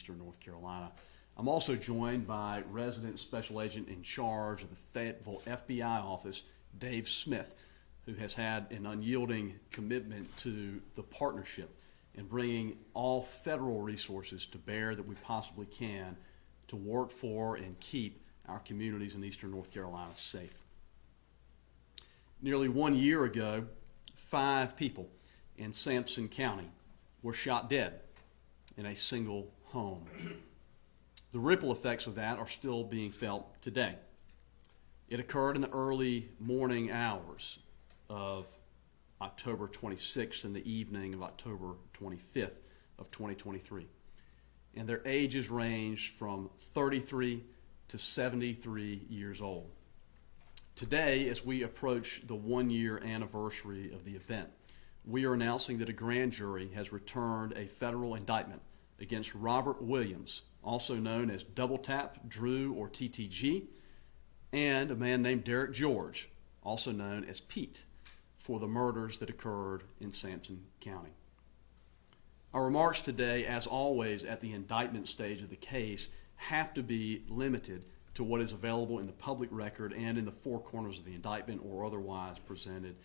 eastern North Carolina. I'm also joined by resident special agent in charge of the Fayetteville FBI office, Dave Smith, who has had an unyielding commitment to the partnership and bringing all federal resources to bear that we possibly can to work for and keep our communities in eastern North Carolina safe. Nearly 1 year ago, 5 people in Sampson County were shot dead in a single home. The ripple effects of that are still being felt today. It occurred in the early morning hours of October 26th and the evening of October 25th of 2023. And their ages ranged from 33 to 73 years old. Today, as we approach the 1-year anniversary of the event, we are announcing that a grand jury has returned a federal indictment against Robert Williams, also known as Double Tap, Drew, or TTG, and a man named Derek George, also known as Pete, for the murders that occurred in Sampson County. Our remarks today, as always at the indictment stage of the case, have to be limited to what is available in the public record and in the 4 corners of the indictment or otherwise presented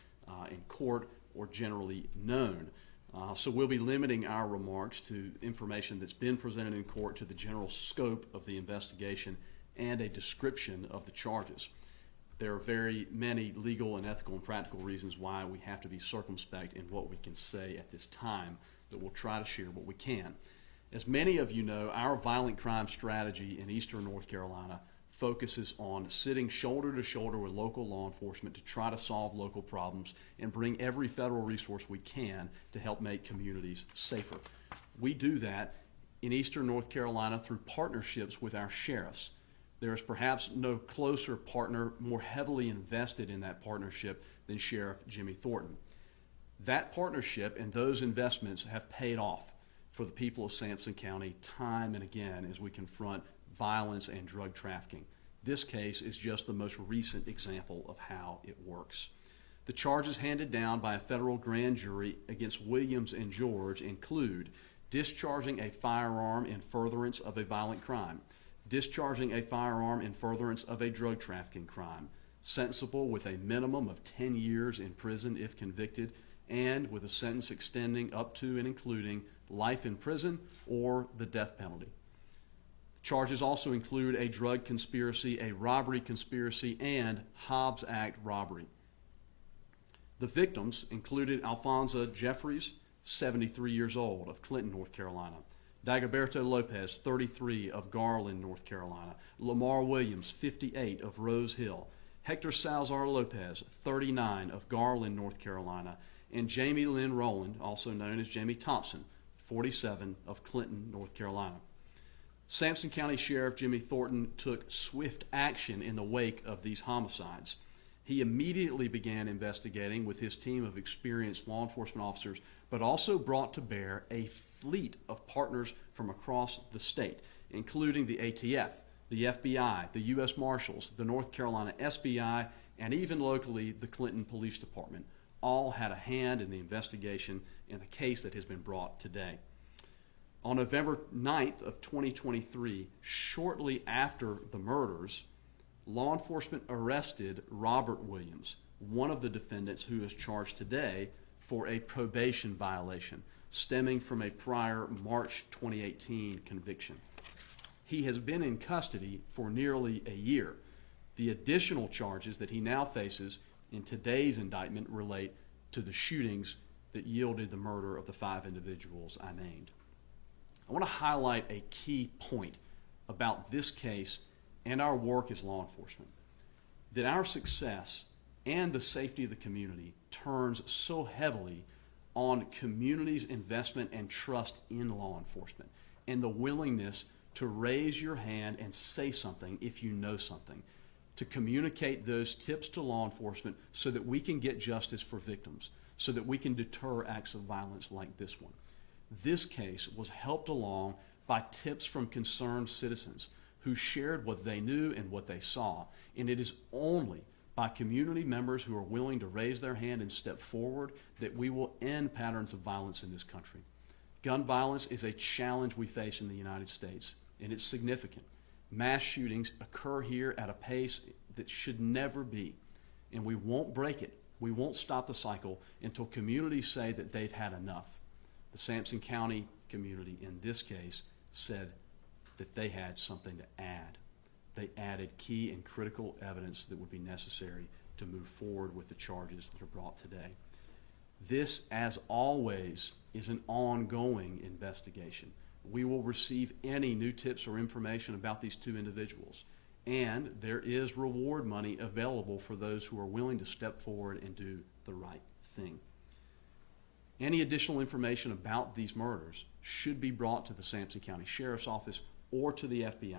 in court or generally known. So we'll be limiting our remarks to information that's been presented in court, to the general scope of the investigation, and a description of the charges. There are very many legal and ethical and practical reasons why we have to be circumspect in what we can say at this time, but we'll try to share what we can. As many of you know, our violent crime strategy in eastern North Carolina focuses on sitting shoulder to shoulder with local law enforcement to try to solve local problems and bring every federal resource we can to help make communities safer. We do that in eastern North Carolina through partnerships with our sheriffs. There is perhaps no closer partner more heavily invested in that partnership than Sheriff Jimmy Thornton. That partnership and those investments have paid off for the people of Sampson County time and again as we confront violence and drug trafficking. This case is just the most recent example of how it works. The charges handed down by a federal grand jury against Williams and George include discharging a firearm in furtherance of a violent crime, discharging a firearm in furtherance of a drug trafficking crime, sentenciable with a minimum of 10 years in prison if convicted, and with a sentence extending up to and including life in prison or the death penalty. The charges also include a drug conspiracy, a robbery conspiracy, and Hobbs Act robbery. The victims included Alfonso Jeffries, 73 years old, of Clinton, North Carolina; Dagoberto Lopez, 33, of Garland, North Carolina; Lamar Williams, 58, of Rose Hill; Hector Salazar Lopez, 39, of Garland, North Carolina; and Jamie Lynn Rowland, also known as Jamie Thompson, 47, of Clinton, North Carolina. Sampson County Sheriff Jimmy Thornton took swift action in the wake of these homicides. He immediately began investigating with his team of experienced law enforcement officers, but also brought to bear a fleet of partners from across the state, including the ATF, the FBI, the U.S. Marshals, the North Carolina SBI, and even locally the Clinton Police Department. All had a hand in the investigation in the case that has been brought today. On November 9th of 2023, shortly after the murders, law enforcement arrested Robert Williams, one of the defendants who is charged today, for a probation violation stemming from a prior March 2018 conviction. He has been in custody for nearly a year. The additional charges that he now faces in today's indictment relate to the shootings that yielded the murder of the 5 individuals I named. I want to highlight a key point about this case and our work as law enforcement, that our success and the safety of the community turns so heavily on community's investment and trust in law enforcement and the willingness to raise your hand and say something if you know something, to communicate those tips to law enforcement so that we can get justice for victims, so that we can deter acts of violence like this one. This case was helped along by tips from concerned citizens who shared what they knew and what they saw, and it is only by community members who are willing to raise their hand and step forward that we will end patterns of violence in this country. Gun violence is a challenge we face in the United States, and it's significant. Mass shootings occur here at a pace that should never be, and we won't break it. We won't stop the cycle until communities say that they've had enough. The Sampson County community, in this case, said that they had something to add. They added key and critical evidence that would be necessary to move forward with the charges that are brought today. This, as always, is an ongoing investigation. We will receive any new tips or information about these two individuals, and there is reward money available for those who are willing to step forward and do the right thing. Any additional information about these murders should be brought to the Sampson County Sheriff's Office or to the FBI.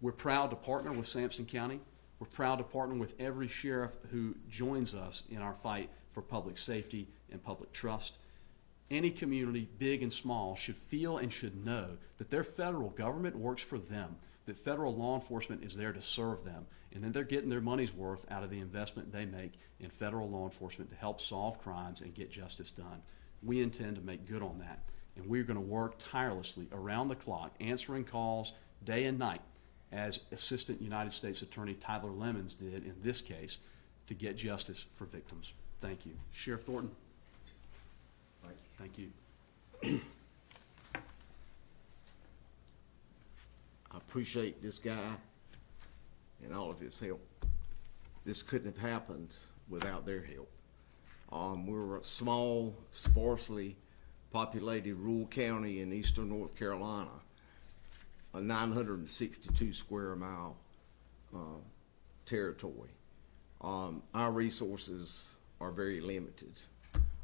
We're proud to partner with Sampson County. We're proud to partner with every sheriff who joins us in our fight for public safety and public trust. Any community, big and small, should feel and should know that their federal government works for them, that federal law enforcement is there to serve them, and then they're getting their money's worth out of the investment they make in federal law enforcement to help solve crimes and get justice done. We intend to make good on that, and we're going to work tirelessly around the clock, answering calls day and night, as Assistant United States Attorney Tyler Lemons did in this case, to get justice for victims. Thank you. Sheriff Thornton. Thank you. I appreciate this guy and all of his help. This couldn't have happened without their help. We're a small, sparsely populated rural county in eastern North Carolina, a 962 square mile territory. Our resources are very limited.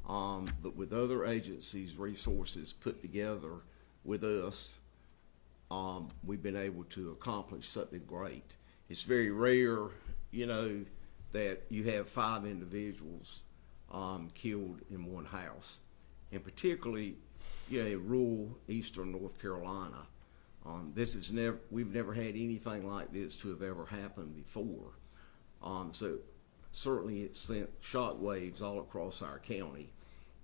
But with other agencies' resources put together with us, we've been able to accomplish something great. It's very rare, you know, that you have 5 individuals killed in one house, and particularly, you know, in rural eastern North Carolina. We've never had anything like this to have ever happened before. So certainly it sent shockwaves all across our county.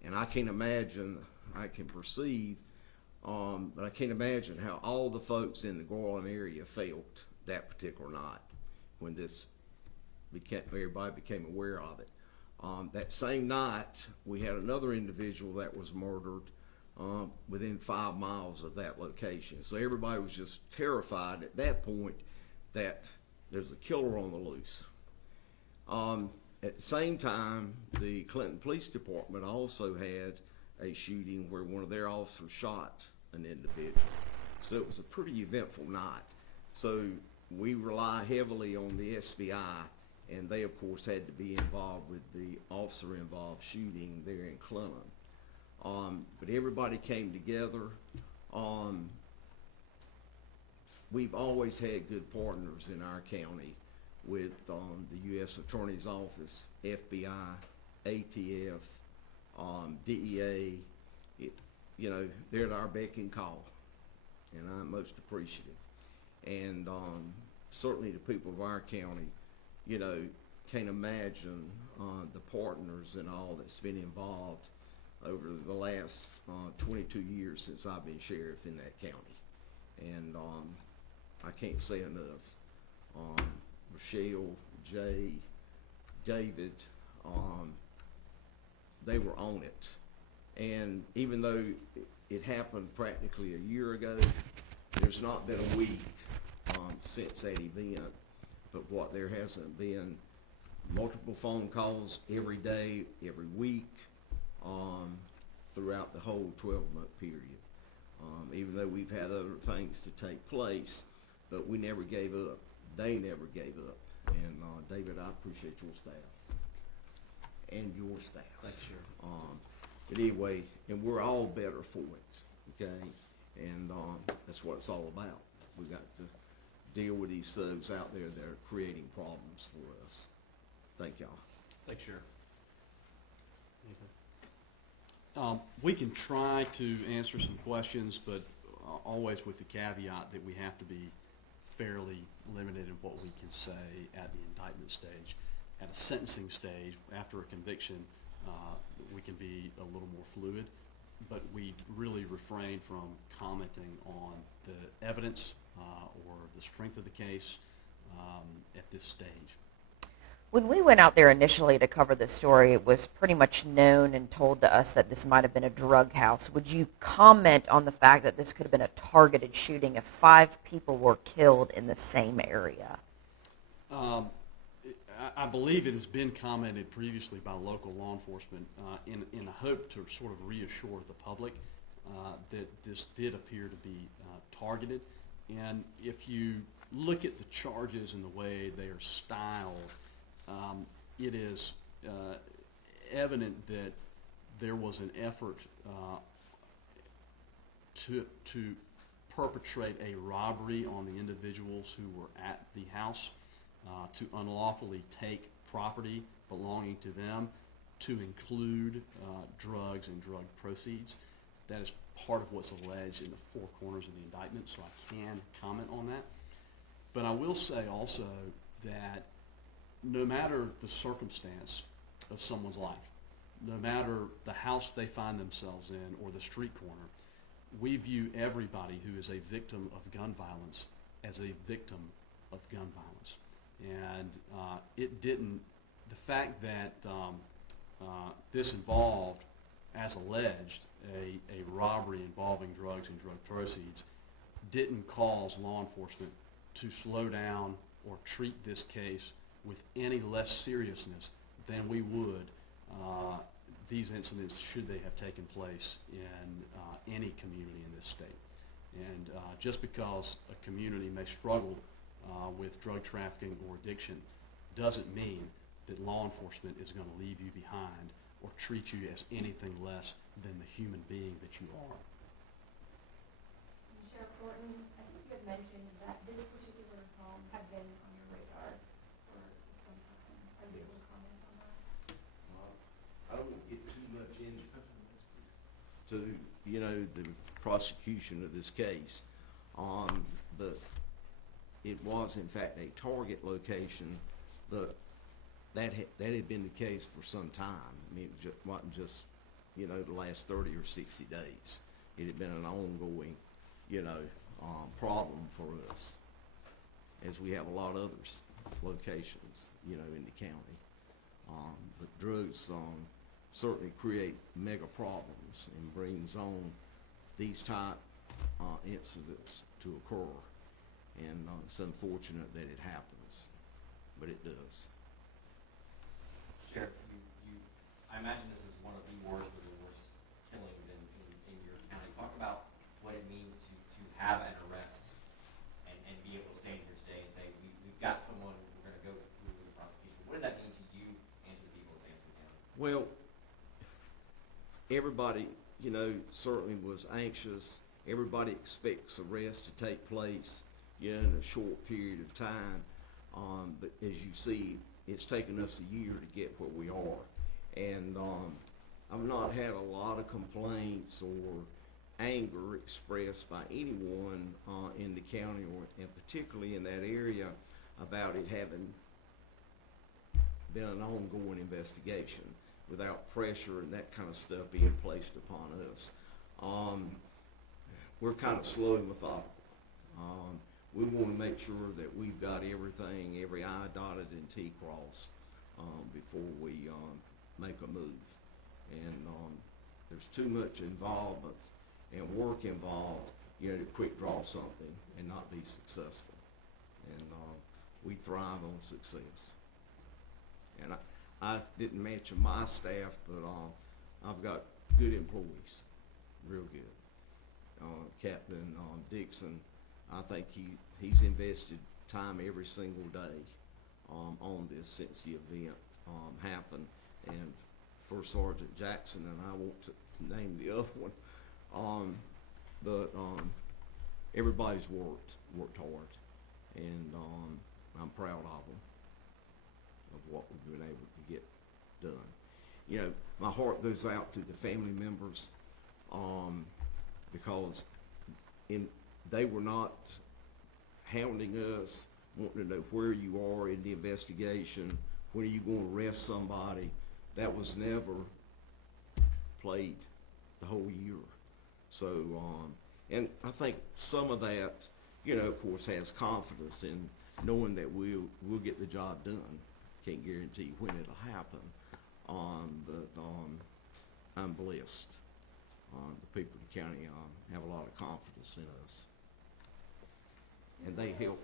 And I can imagine, I can perceive, but I can't imagine how all the folks in the Garland area felt that particular night when everybody became aware of it. That same night, we had another individual that was murdered within 5 miles of that location. So everybody was just terrified at that point that there's a killer on the loose. At the same time, the Clinton Police Department also had a shooting where one of their officers shot an individual. So it was a pretty eventful night. So we rely heavily on the SBI, and they of course had to be involved with the officer-involved shooting there in Clinton. But everybody came together. We've always had good partners in our county with the U.S. Attorney's Office, FBI, ATF, DEA. You know, they're at our beck and call, and I'm most appreciative. And certainly the people of our county, you know, can't imagine the partners and all that's been involved over the last 22 years since I've been sheriff in that county. And I can't say enough. Rochelle, Jay, David, they were on it. And even though it happened practically a year ago, there's not been a week since that event, but what there hasn't been multiple phone calls every day, every week, throughout the whole 12-month period. Even though we've had other things to take place, but we never gave up. They never gave up. And David, I appreciate your staff and your staff. Thanks, Sheriff. But anyway, and we're all better for it, okay? And that's what it's all about. We got to deal with these thugs out there that are creating problems for us. Thank y'all. Thanks, Sheriff. We can try to answer some questions, but always with the caveat that we have to be fairly limited in what we can say at the indictment stage. At a sentencing stage, after a conviction, we can be a little more fluid. but we really refrain from commenting on the evidence or the strength of the case at this stage. When we went out there initially to cover this story, it was pretty much known and told to us that this might have been a drug house. Would you comment on the fact that this could have been a targeted shooting if 5 people were killed in the same area? I believe it has been commented previously by local law enforcement in a hope to sort of reassure the public that this did appear to be targeted. And if you look at the charges and the way they are styled, it is evident that there was an effort to perpetrate a robbery on the individuals who were at the house, to unlawfully take property belonging to them, to include drugs and drug proceeds. That is part of what's alleged in the 4 corners of the indictment, so I can comment on that. But I will say also that no matter the circumstance of someone's life, no matter the house they find themselves in or the street corner, we view everybody who is a victim of gun violence as a victim of gun violence. And the fact that this involved, as alleged, a robbery involving drugs and drug proceeds didn't cause law enforcement to slow down or treat this case with any less seriousness than we would these incidents should they have taken place in any community in this state. And just because a community may struggle with drug trafficking or addiction doesn't mean that law enforcement is going to leave you behind or treat you as anything less than the human being that you are. Sheriff Thornton, I think you had mentioned that this particular home had been on your radar for some time. Are you able to comment on that? I don't want to get too much into the prosecution of this case, but it was in fact a target location, but that had been the case for some time. I mean, it wasn't just the last 30 or 60 days. It had been an ongoing problem for us, as we have a lot of other locations in the county. But drugs certainly create mega problems and brings on these type incidents to occur. And it's unfortunate that it happens, but it does. Sheriff, I imagine this is one of the worst killings in your county. Talk about what it means to have an arrest and be able to stand here today and say, we've got someone, we're going to go through the prosecution. What does that mean to you and to the people of Sampson County? Well, everybody, certainly was anxious. Everybody expects arrest to take place, in a short period of time. But as you see, it's taken us a year to get where we are. And I've not had a lot of complaints or anger expressed by anyone in the county, and particularly in that area, about it having been an ongoing investigation without pressure and that kind of stuff being placed upon us. We're kind of slow and methodical. We want to make sure that we've got everything, every I dotted and T crossed before we make a move. And there's too much involvement and work involved, to quick draw something and not be successful. And we thrive on success. And I didn't mention my staff, but I've got good employees, real good. Captain Dixon, I think he's invested time every single day on this since the event happened. And First Sergeant Jackson, and I won't name the other one, but everybody's worked hard, and I'm proud of them, of what we've been able to get done. My heart goes out to the family members, because they were not hounding us, wanting to know where you are in the investigation, when are you going to arrest somebody. That was never played the whole year. So, and I think some of that, you know, of course, has confidence in knowing that we'll get the job done. Can't guarantee when it'll happen, but I'm blessed. The people of the county have a lot of confidence in us, and they help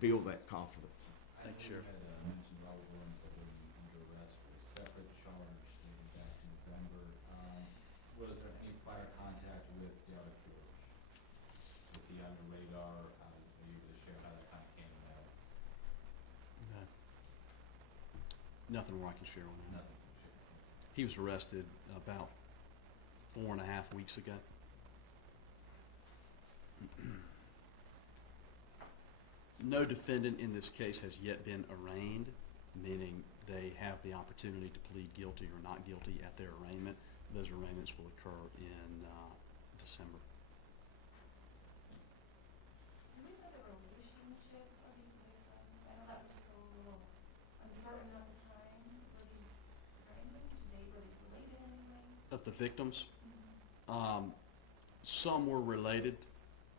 build that confidence. Thank you, Sheriff. I had mentioned Robert Williams that was under arrest for a separate charge dating back to November. Was there any prior contact with Derek George? Was he on the radar? Are you able to share how that kind of came about? No. Nothing more I can share on that. Nothing to share. He was arrested about 4.5 weeks ago. No defendant in this case has yet been arraigned, meaning they have the opportunity to plead guilty or not guilty at their arraignment. Those arraignments will occur in December. Do we know the relationship of these victims? I know that was still a little uncertain at the time. Were these arraignments, were they related in any way? Of the victims, some were related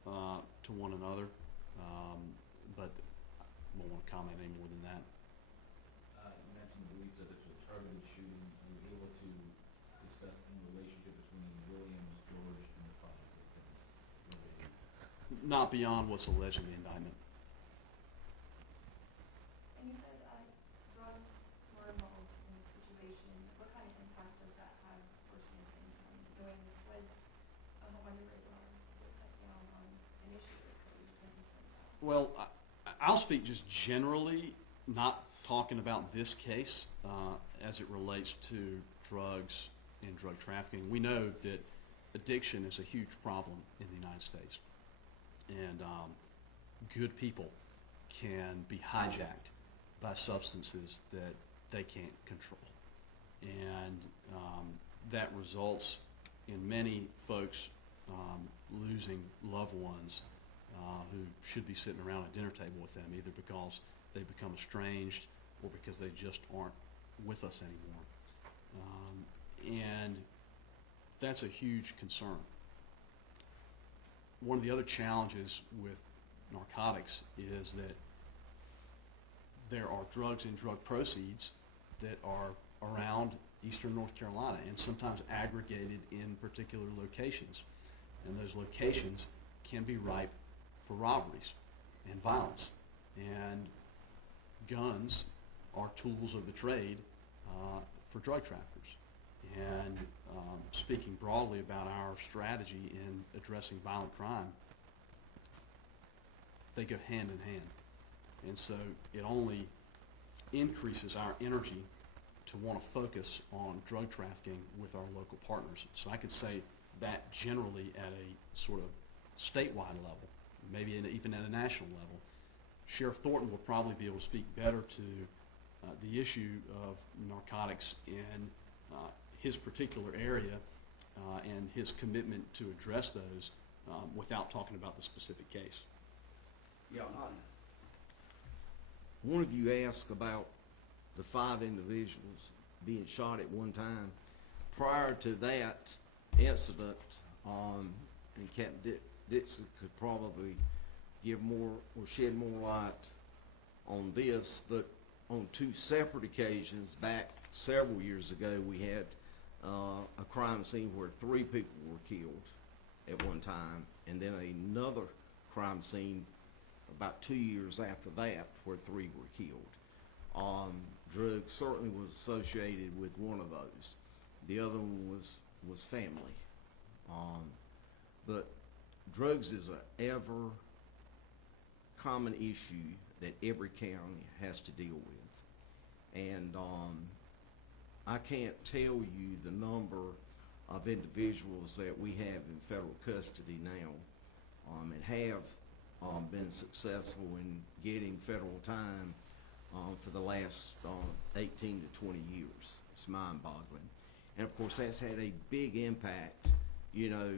to one another, but I won't want to comment any more than that. You mentioned the belief that this was a targeted shooting. Were you able to discuss any relationship between Williams, George, and the 5 victims? Not beyond what's alleged in the indictment. And you said drugs were involved in this situation. What kind of impact does that have for Sampson County? Knowing this was on the radar, does it cut down on an issue that we've been concerned about? Well, I'll speak just generally, not talking about this case as it relates to drugs and drug trafficking. We know that addiction is a huge problem in the United States, and good people can be hijacked by substances that they can't control, and that results in many folks losing loved ones who should be sitting around a dinner table with them, either because they become estranged or because they just aren't with us anymore. And that's a huge concern. One of the other challenges with narcotics is that there are drugs and drug proceeds that are around eastern North Carolina and sometimes aggregated in particular locations. And those locations can be ripe for robberies and violence. And guns are tools of the trade for drug traffickers. And speaking broadly about our strategy in addressing violent crime, they go hand in hand. And so it only increases our energy to want to focus on drug trafficking with our local partners. So I could say that generally at a sort of statewide level, maybe even at a national level. Sheriff Thornton will probably be able to speak better to the issue of narcotics in his particular area and his commitment to address those without talking about the specific case. Yeah, one of you asked about the 5 individuals being shot at one time. Prior to that incident, and Captain Dixon could probably give more or shed more light on this, but on 2 separate occasions back several years ago, we had a crime scene where 3 people were killed at one time, and then another crime scene about 2 years after that where 3 were killed. Drugs certainly was associated with one of those. The other one was family. But drugs is a ever common issue that every county has to deal with. And I can't tell you the number of individuals that we have in federal custody now and have been successful in getting federal time for the last 18 to 20 years. It's mind-boggling. And of course that's had a big impact, you know,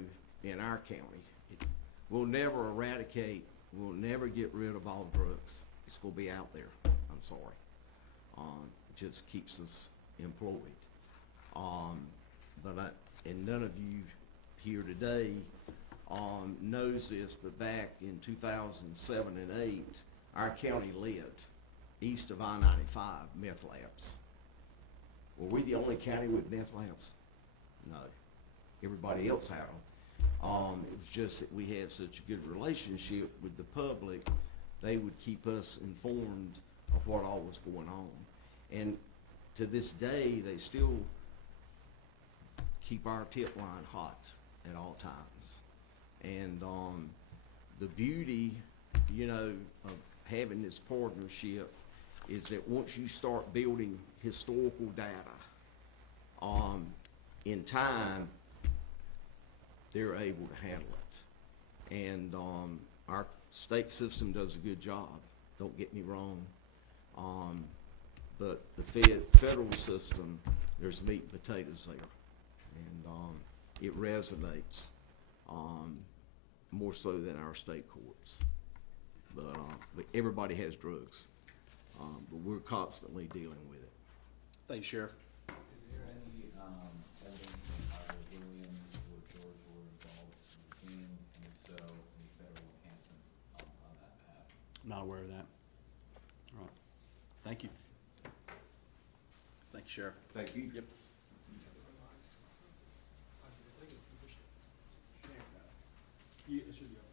in our county. We'll never eradicate, we'll never get rid of all drugs. It's going to be out there. I'm sorry. It just keeps us employed. But and none of you here today knows this, but back in 2007 and 8, our county led east of I-95 meth labs. Were we the only county with meth labs? No. Everybody else had them. It was just that we had such a good relationship with the public, they would keep us informed of what all was going on. And to this day, they still keep our tip line hot at all times. And the beauty, you know, of having this partnership is that once you start building historical data, in time, they're able to handle it. And our state system does a good job, don't get me wrong. But the federal system, there's meat and potatoes there. And it resonates more so than our state courts. But everybody has drugs. But we're constantly dealing with it. Thank you, Sheriff. Is there any evidence that either Williams or George were involved in, and if so, any federal enhancement on that path? Not aware of that. All right. Thank you. Thank you, Sheriff. Thank you. Yep. Yeah, it should be up.